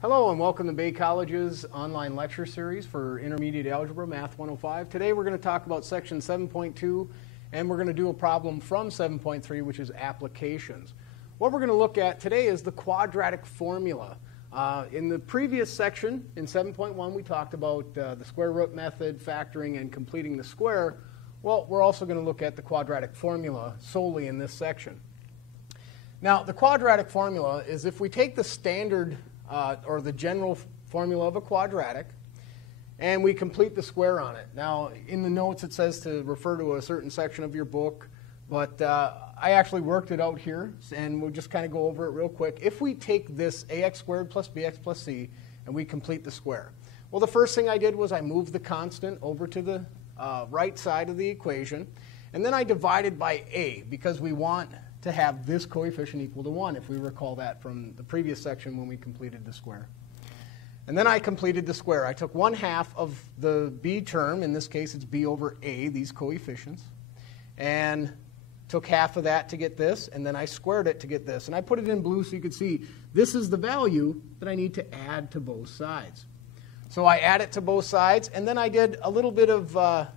Hello and welcome to Bay College's online lecture series for Intermediate Algebra, Math 105. Today we're going to talk about section 7.2 and we're going to do a problem from 7.3, which is applications. What we're going to look at today is the quadratic formula. In the previous section, in 7.1, we talked about the square root method, factoring, and completing the square. Well, we're also going to look at the quadratic formula solely in this section. Now, the quadratic formula is if we take the standard or the general formula of a quadratic, and we complete the square on it. Now, in the notes it says to refer to a certain section of your book, but I actually worked it out here, and we'll just kind of go over it real quick. If we take this ax squared plus bx plus c, and we complete the square. Well, the first thing I did was I moved the constant over to the right side of the equation, and then I divided by a, because we want to have this coefficient equal to 1, if we recall that from the previous section when we completed the square. And then I completed the square. I took 1/2 of the b term, in this case it's b over a, these coefficients, and took half of that to get this, and then I squared it to get this. And I put it in blue so you could see this is the value that I need to add to both sides. So I add it to both sides, and then I did a little bit of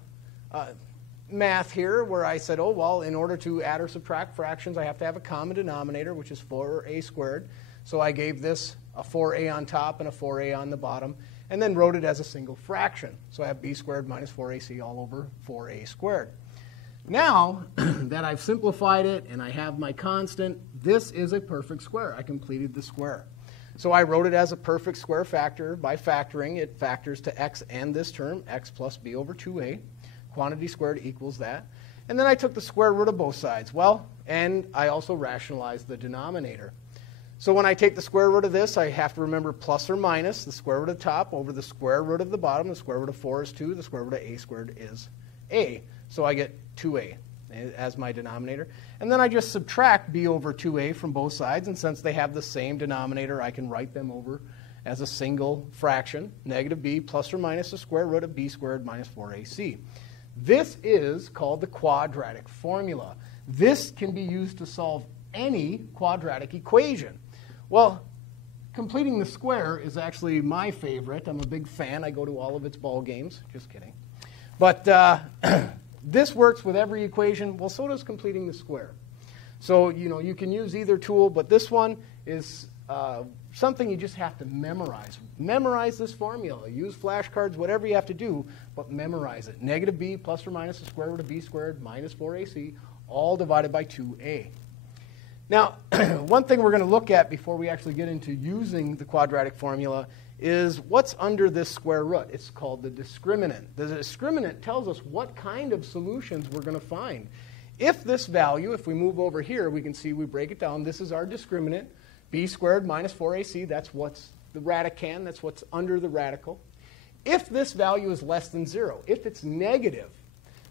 math here where I said, oh, well, in order to add or subtract fractions, I have to have a common denominator, which is 4a squared. So I gave this a 4a on top and a 4a on the bottom, and then wrote it as a single fraction. So I have b squared minus 4ac all over 4a squared. Now that I've simplified it and I have my constant, this is a perfect square. I completed the square. So I wrote it as a perfect square factor. By factoring, it factors to x and this term, x plus b over 2a. Quantity squared equals that. And then I took the square root of both sides. Well, and I also rationalized the denominator. So when I take the square root of this, I have to remember plus or minus the square root of the top over the square root of the bottom. The square root of 4 is 2. The square root of a squared is a. So I get 2a as my denominator. And then I just subtract b over 2a from both sides. And since they have the same denominator, I can write them over as a single fraction, negative b plus or minus the square root of b squared minus 4ac. This is called the quadratic formula. This can be used to solve any quadratic equation. Well, completing the square is actually my favorite. I'm a big fan. I go to all of its ball games. Just kidding. But this works with every equation. Well, so does completing the square. So, you can use either tool, but this one is something you just have to memorize. Memorize this formula. Use flashcards, whatever you have to do, but memorize it. Negative b plus or minus the square root of b squared minus 4ac, all divided by 2a. Now, one thing we're going to look at before we actually get into using the quadratic formula is what's under this square root. It's called the discriminant. The discriminant tells us what kind of solutions we're going to find. If this value, if we move over here, we can see we break it down. This is our discriminant. B squared minus 4ac, that's what's the radicand, that's what's under the radical. If this value is less than 0, if it's negative,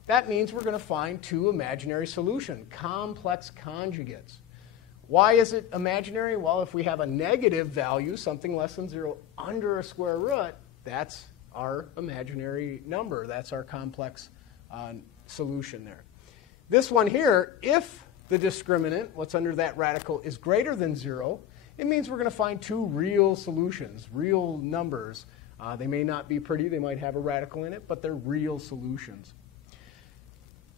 that means we're going to find two imaginary solutions, complex conjugates. Why is it imaginary? Well, if we have a negative value, something less than 0, under a square root, that's our imaginary number. That's our complex solution there. This one here, if the discriminant, what's under that radical, is greater than 0, it means we're going to find two real solutions, real numbers. They may not be pretty, they might have a radical in it, but they're real solutions.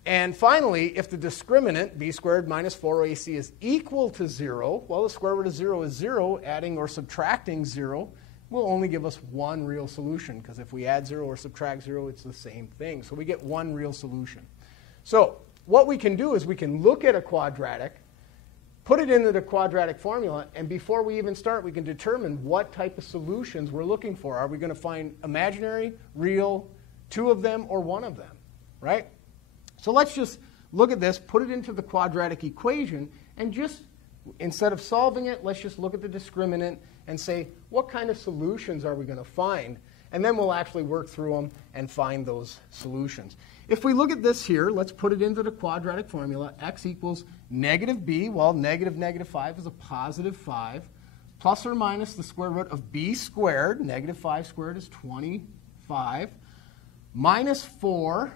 And finally, if the discriminant, b squared minus 4ac, is equal to 0, well, the square root of 0 is 0. Adding or subtracting 0 will only give us one real solution, because if we add 0 or subtract 0, it's the same thing. So we get one real solution. So what we can do is we can look at a quadratic, put it into the quadratic formula, and before we even start, we can determine what type of solutions we're looking for. Are we going to find imaginary, real, two of them, or one of them, right? So let's just look at this, put it into the quadratic equation, and just, instead of solving it, let's just look at the discriminant and say, what kind of solutions are we going to find? And then we'll actually work through them and find those solutions. If we look at this here, let's put it into the quadratic formula. X equals negative b. Well, negative 5 is a positive 5. Plus or minus the square root of b squared. Negative 5 squared is 25. Minus 4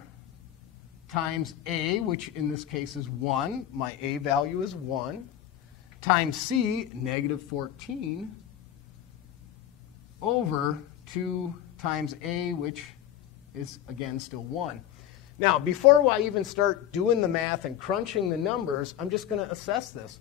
times a, which in this case is 1. My a value is 1. Times c, negative 14. over 2 times a, which is, again, still 1. Now, before I even start doing the math and crunching the numbers, I'm just going to assess this.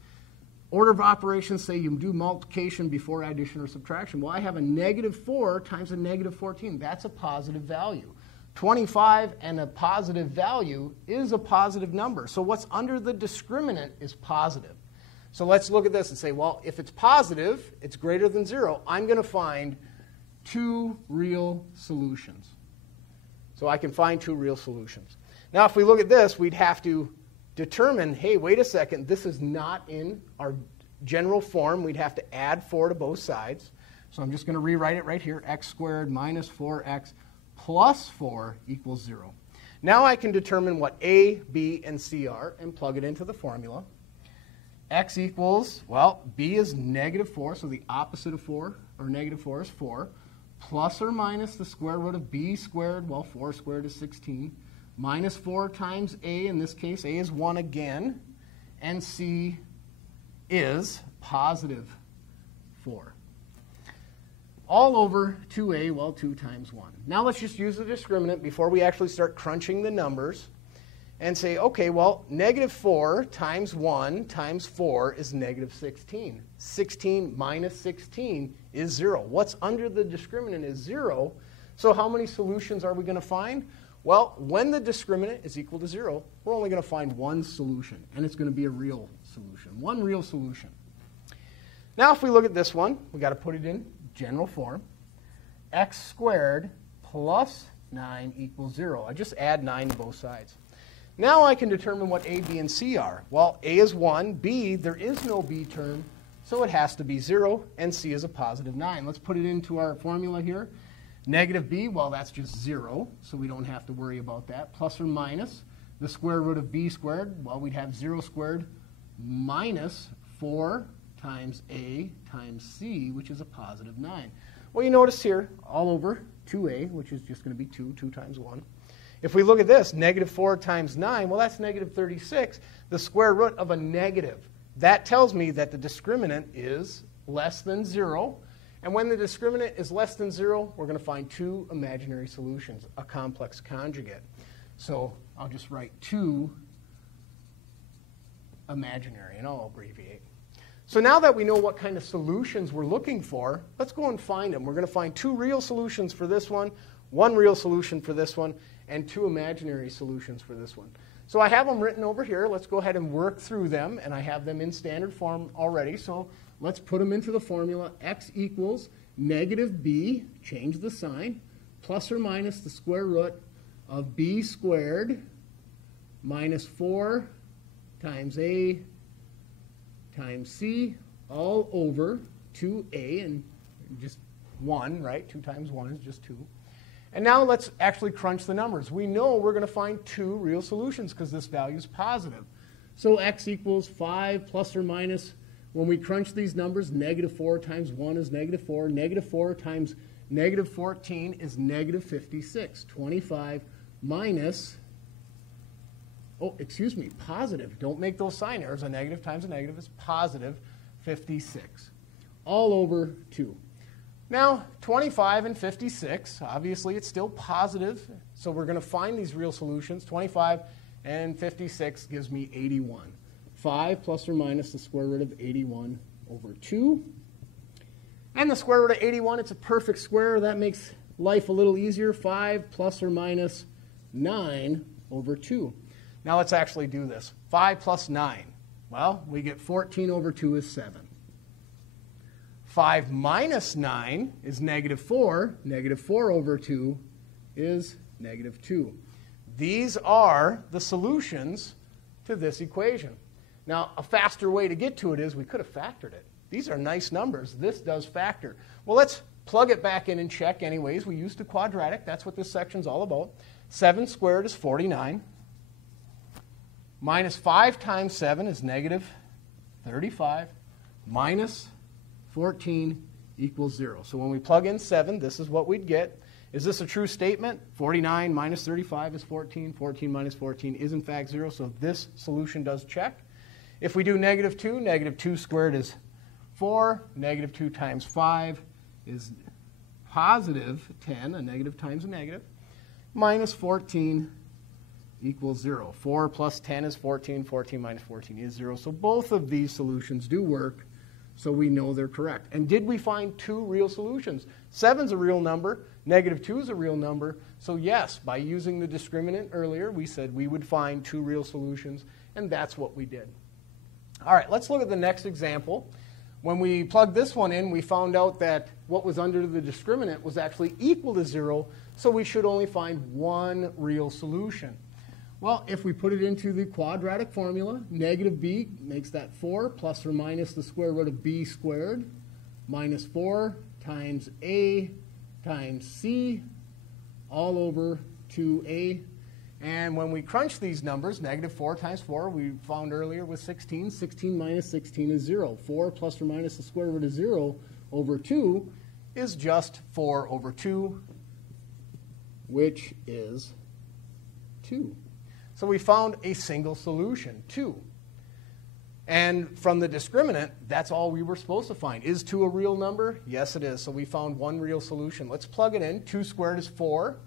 Order of operations say you do multiplication before addition or subtraction. Well, I have a negative 4 times a negative 14. That's a positive value. 25 and a positive value is a positive number. So what's under the discriminant is positive. So let's look at this and say, well, if it's positive, it's greater than 0, I'm going to find 2 real solutions. So I can find 2 real solutions. Now, if we look at this, we'd have to determine, hey, wait a second, this is not in our general form. We'd have to add 4 to both sides. So I'm just going to rewrite it right here. X squared minus 4x plus 4 equals 0. Now I can determine what a, b, and c are and plug it into the formula. X equals, well, b is negative 4, so the opposite of 4, or negative 4 is 4, plus or minus the square root of b squared, well, 4 squared is 16, minus 4 times a, in this case, a is 1 again, and c is positive 4. All over 2a, well, 2 times 1. Now let's just use the discriminant before we actually start crunching the numbers and say, okay, well, negative 4 times 1 times 4 is negative 16. 16 minus 16 is 0. What's under the discriminant is 0. So how many solutions are we going to find? Well, when the discriminant is equal to 0, we're only going to find one solution, and it's going to be a real solution. One real solution. Now if we look at this one, we've got to put it in general form. X squared plus 9 equals 0. I just add 9 to both sides. Now I can determine what a, b, and c are. Well, a is 1, b, there is no b term, so it has to be 0, and c is a positive 9. Let's put it into our formula here. Negative b, well, that's just 0, so we don't have to worry about that. Plus or minus the square root of b squared, well, we'd have 0 squared minus 4 times a times c, which is a positive 9. Well, you notice here, all over 2a, which is just going to be 2 times 1. If we look at this, negative 4 times 9, well, that's negative 36, the square root of a negative. That tells me that the discriminant is less than 0. And when the discriminant is less than 0, we're going to find 2 imaginary solutions, a complex conjugate. So I'll just write 2 imaginary, and I'll abbreviate. So now that we know what kind of solutions we're looking for, let's go and find them. We're going to find 2 real solutions for this one, 1 real solution for this one, and 2 imaginary solutions for this one. So I have them written over here. Let's go ahead and work through them, and I have them in standard form already. So let's put them into the formula. X equals negative b, change the sign, plus or minus the square root of b squared minus 4 times a times c, all over 2a, and just 1, right? 2 times 1 is just 2. And now let's actually crunch the numbers. We know we're going to find 2 real solutions because this value is positive. So x equals 5 plus or minus, when we crunch these numbers, negative 4 times 1 is negative 4. Negative 4 times negative 14 is negative 56. 25 minus, positive. Don't make those sign errors. A negative times a negative is positive 56. All over 2. Now, 25 and 56, obviously it's still positive, so we're going to find these real solutions. 25 and 56 gives me 81. 5 plus or minus the square root of 81 over 2. And the square root of 81, it's a perfect square. That makes life a little easier. 5 plus or minus 9 over 2. Now let's actually do this. 5 plus 9. Well, we get 14 over 2 is 7. 5 minus 9 is negative 4. Negative 4 over 2 is negative 2. These are the solutions to this equation. Now, a faster way to get to it is we could have factored it. These are nice numbers. This does factor. Well, let's plug it back in and check anyways. We used a quadratic. That's what this section's all about. 7 squared is 49. Minus 5 times 7 is negative 35. Minus 14 equals 0. So when we plug in 7, this is what we'd get. Is this a true statement? 49 minus 35 is 14. 14 minus 14 is in fact 0. So this solution does check. If we do negative 2 squared is 4. Negative 2 times 5 is positive 10, a negative times a negative, minus 14 equals 0. 4 plus 10 is 14. 14 minus 14 is 0. So both of these solutions do work, so we know they're correct. And did we find two real solutions? 7's a real number. Negative 2 is a real number. So yes, by using the discriminant earlier, we said we would find two real solutions, and that's what we did. All right, let's look at the next example. When we plugged this one in, we found out that what was under the discriminant was actually equal to 0, so we should only find one real solution. Well, if we put it into the quadratic formula, negative b makes that 4 plus or minus the square root of b squared minus 4 times a times c all over 2a. And when we crunch these numbers, negative 4 times 4, we found earlier was 16. 16 minus 16 is 0. 4 plus or minus the square root of 0 over 2 is just 4 over 2, which is 2. So we found a single solution, 2. And from the discriminant, that's all we were supposed to find. Is 2 a real number? Yes, it is. So we found one real solution. Let's plug it in. 2 squared is 4.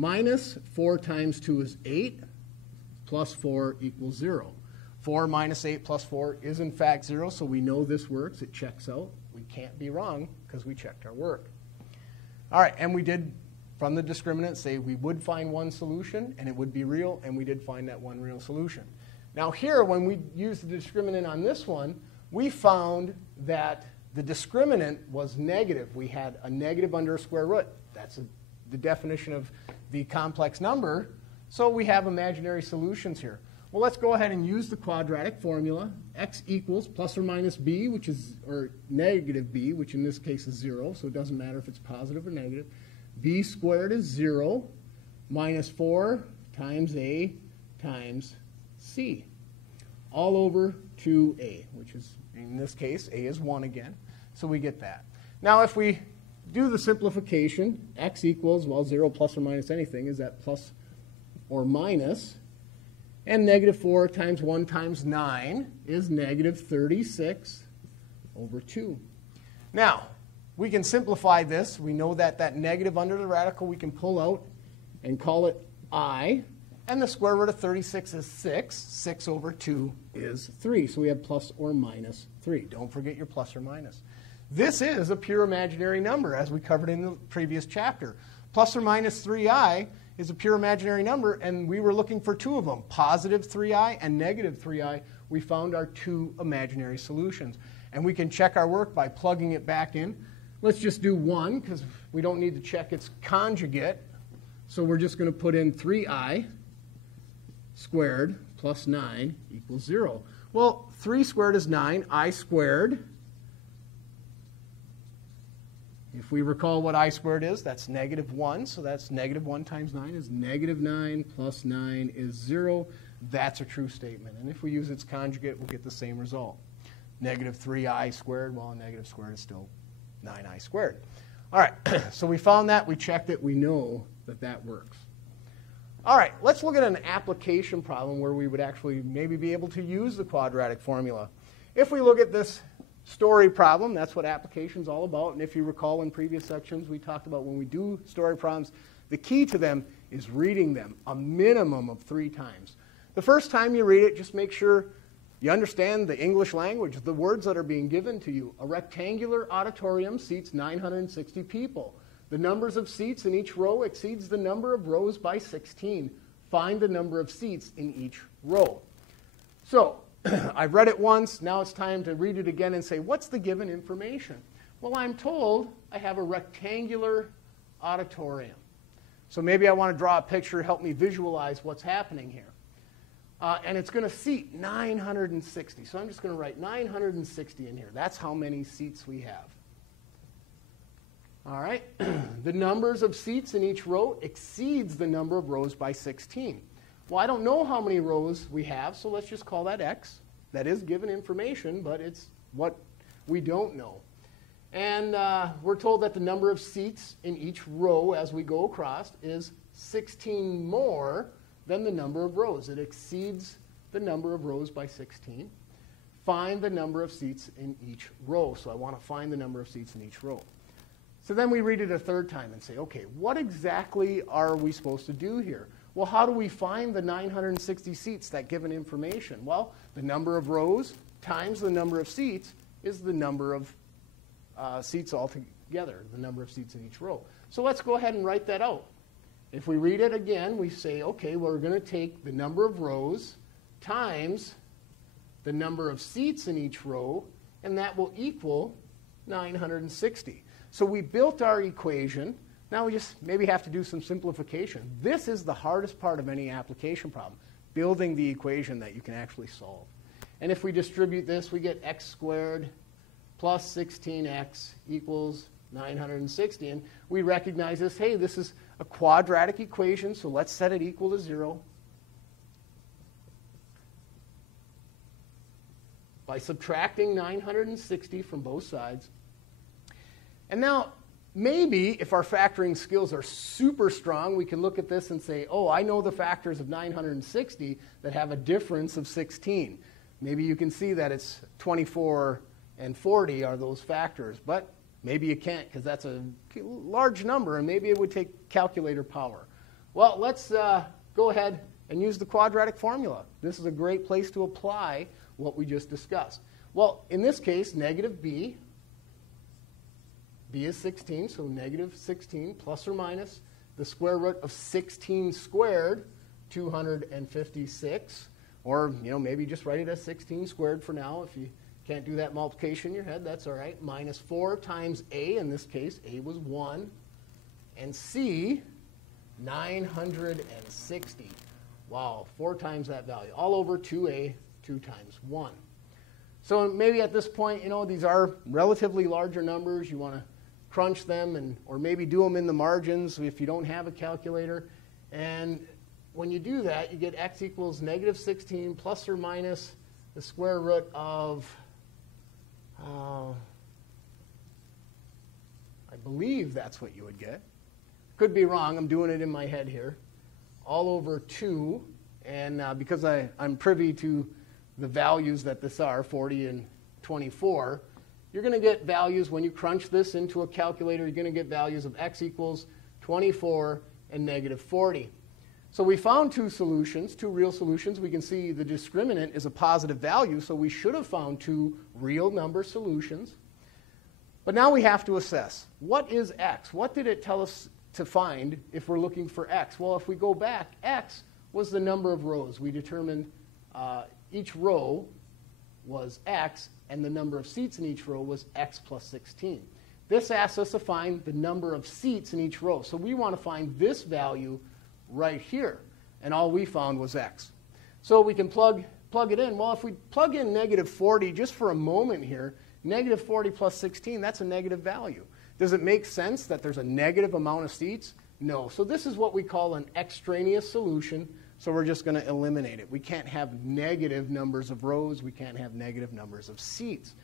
Minus 4 times 2 is 8. Plus 4 equals 0. 4 minus 8 plus 4 is in fact 0, so we know this works. It checks out. We can't be wrong because we checked our work. All right, and we did, from the discriminant, say we would find one solution, and it would be real, and we did find that one real solution. Now here, when we used the discriminant on this one, we found that the discriminant was negative. We had a negative under a square root. That's the definition of the complex number. So we have imaginary solutions here. Well, let's go ahead and use the quadratic formula. X equals plus or minus b, which is, or negative b, which in this case is 0, so it doesn't matter if it's positive or negative. B squared is 0 minus 4 times a times c, all over 2a, which is, in this case, a is 1 again. So we get that. Now, if we do the simplification, x equals, well, 0 plus or minus anything, is that plus or minus? And negative 4 times 1 times 9 is negative 36 over 2. Now, we can simplify this. We know that that negative under the radical we can pull out and call it I. And the square root of 36 is 6. 6 over 2 is 3. So we have plus or minus 3. Don't forget your plus or minus. This is a pure imaginary number, as we covered in the previous chapter. Plus or minus 3i is a pure imaginary number, and we were looking for two of them, positive 3i and negative 3i. We found our two imaginary solutions. And we can check our work by plugging it back in. Let's just do one, because we don't need to check its conjugate. So we're just going to put in 3i squared plus 9 equals 0. Well, 3 squared is 9, I squared. If we recall what I squared is, that's negative 1. So that's negative 1 times 9 is negative 9 plus 9 is 0. That's a true statement. And if we use its conjugate, we'll get the same result. Negative 3i squared, well, a negative squared is still 9i squared. All right, so we found that. We checked it. We know that that works. All right, let's look at an application problem where we would actually maybe be able to use the quadratic formula. If we look at this story problem, that's what application is all about. And if you recall in previous sections, we talked about when we do story problems, the key to them is reading them a minimum of 3 times. The first time you read it, just make sure you understand the English language, the words that are being given to you. A rectangular auditorium seats 960 people. The numbers of seats in each row exceeds the number of rows by 16. Find the number of seats in each row. So, I've read it once. Now it's time to read it again and say, what's the given information? Well, I'm told I have a rectangular auditorium. So maybe I want to draw a picture to help me visualize what's happening here. And it's going to seat 960. So I'm just going to write 960 in here. That's how many seats we have. All right. The numbers of seats in each row exceeds the number of rows by 16. Well, I don't know how many rows we have, so let's just call that x. That is given information, but it's what we don't know. And we're told that the number of seats in each row as we go across is 16 more than the number of rows. It exceeds the number of rows by 16. Find the number of seats in each row. So I want to find the number of seats in each row. So then we read it a third time and say, okay, what exactly are we supposed to do here? Well, how do we find the 960 seats that given information? Well, the number of rows times the number of seats is the number of seats altogether, the number of seats in each row. So let's go ahead and write that out. If we read it again, we say, okay, well, we're going to take the number of rows times the number of seats in each row, and that will equal 960. So we built our equation. Now we just maybe have to do some simplification. This is the hardest part of any application problem, building the equation that you can actually solve. And if we distribute this, we get x squared plus 16x equals 960. And we recognize this, hey, this is a quadratic equation, so let's set it equal to 0. By subtracting 960 from both sides. And now, maybe if our factoring skills are super strong, we can look at this and say, oh, I know the factors of 960 that have a difference of 16. Maybe you can see that it's 24 and 40 are those factors, but maybe you can't because that's a large number and maybe it would take calculator power. Well, let's go ahead and use the quadratic formula. This is a great place to apply what we just discussed. Well, in this case, negative b is 16, so negative 16 plus or minus the square root of 16 squared, 256. Or, maybe just write it as 16 squared for now. If you can't do that multiplication in your head, that's all right. Minus 4 times a, in this case, a was 1. And c, 960. Wow, 4 times that value. All over 2a, 2 times 1. So maybe at this point, these are relatively larger numbers. You want to crunch them or maybe do them in the margins if you don't have a calculator. And when you do that, you get x equals negative 16 plus or minus the square root of, I believe that's what you would get. Could be wrong. I'm doing it in my head here. All over 2. And because I'm privy to the values that this are, 40 and 24, you're going to get values, when you crunch this into a calculator, you're going to get values of x equals 24 and negative 40. So we found two solutions, two real solutions. We can see the discriminant is a positive value, so we should have found two real number solutions. But now we have to assess, what is x? What did it tell us to find if we're looking for x? Well, if we go back, x was the number of rows. We determined each row was x, and the number of seats in each row was x plus 16. This asks us to find the number of seats in each row. So we want to find this value right here. And all we found was x. So we can plug it in. Well, if we plug in negative 40 just for a moment here, negative 40 plus 16, that's a negative value. Does it make sense that there's a negative amount of seats? No. So this is what we call an extraneous solution. So we're just going to eliminate it. We can't have negative numbers of rows. We can't have negative numbers of seats.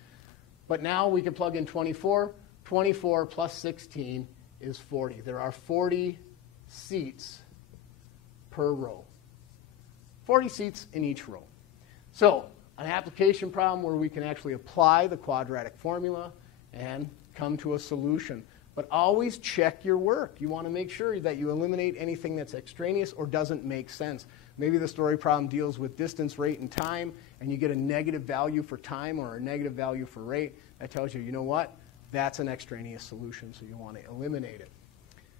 But now we can plug in 24. 24 plus 16 is 40. There are 40 seats per row. 40 seats in each row. So an application problem where we can actually apply the quadratic formula and come to a solution. But always check your work. You want to make sure that you eliminate anything that's extraneous or doesn't make sense. Maybe the story problem deals with distance, rate, and time, and you get a negative value for time or a negative value for rate. That tells you, you know what? That's an extraneous solution, so you want to eliminate it.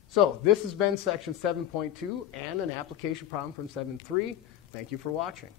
So this has been section 7.2 and an application problem from 7.3. Thank you for watching.